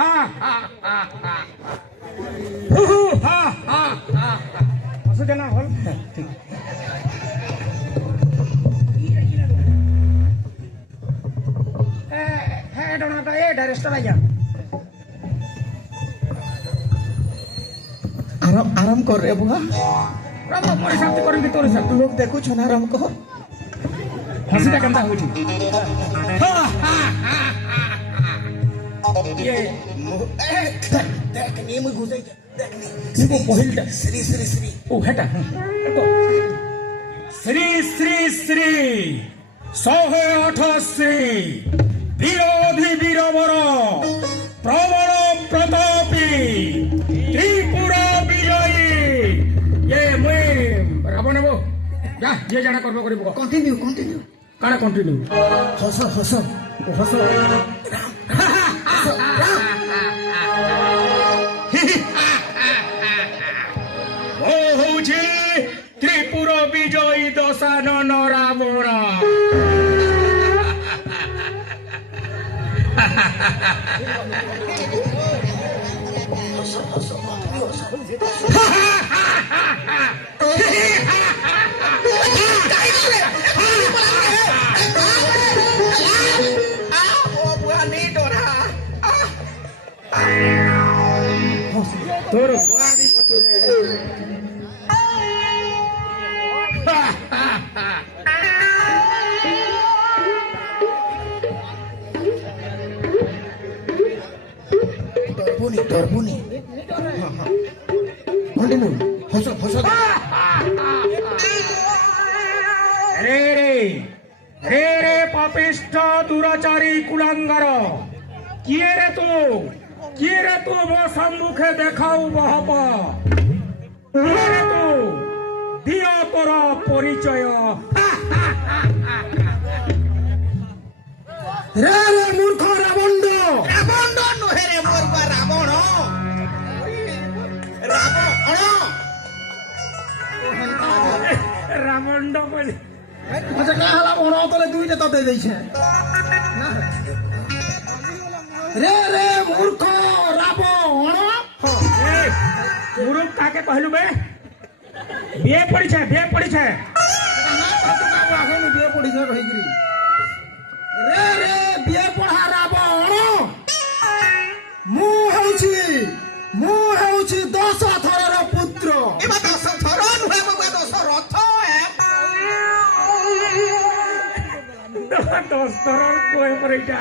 হা হা হা হা হু হু হা হা হা হসুছে না হল ঠিক হ্যাঁ ডোনাটা এ ডাইরেক্টর আইয়া आराम कर रे बुआ রাম মোরে সাথে করবি তোর সাথে लोग देखो छो ना आराम कर हसीटा केनता होइठी ये देख नी मुई घुसै देख नी निको पहिलटा श्री श्री श्री ओ हेटा श्री श्री श्री 108 श्री বিরোধী বীরবর প্রবল প্রতাপী ত্রিপুরা বিজয়ী ये মই রাবণ নেব যা যে জানা করব করিব कंटिन्यू কানা কন্টিনিউ हस हस হস ও হଉଛି ত্রিপুরা বিজয়ী দশানন রাবণ তোর टर्बुनी कंटिन्यू हस हस রে রে রে রে পাপিষ্ঠ দুরাচারী কুলাঙ্গার কিয়ে রে তু মো সম্মুখে দেখাও বহপ কিয়ে রে তু দিও তোর পরিচয় रे रे मूर्ख रावण রাবণ নহে রে মোর বা রাবণ রামণ্ড বলে अच्छा का हला बनो तले दुईटा तते दैछे रे रे मूर्ख रावण মুরুখ কাকে কহিলু বে বিয়ে পড়িছে आखन बिए पड़ीछे कहिकरी रे रे बिए पढ़ा रावण मु हेउछि 10 थरर पुत्र এবা দশ থর নহে বাবা দশ রথ দোস্তর কই পড়িটা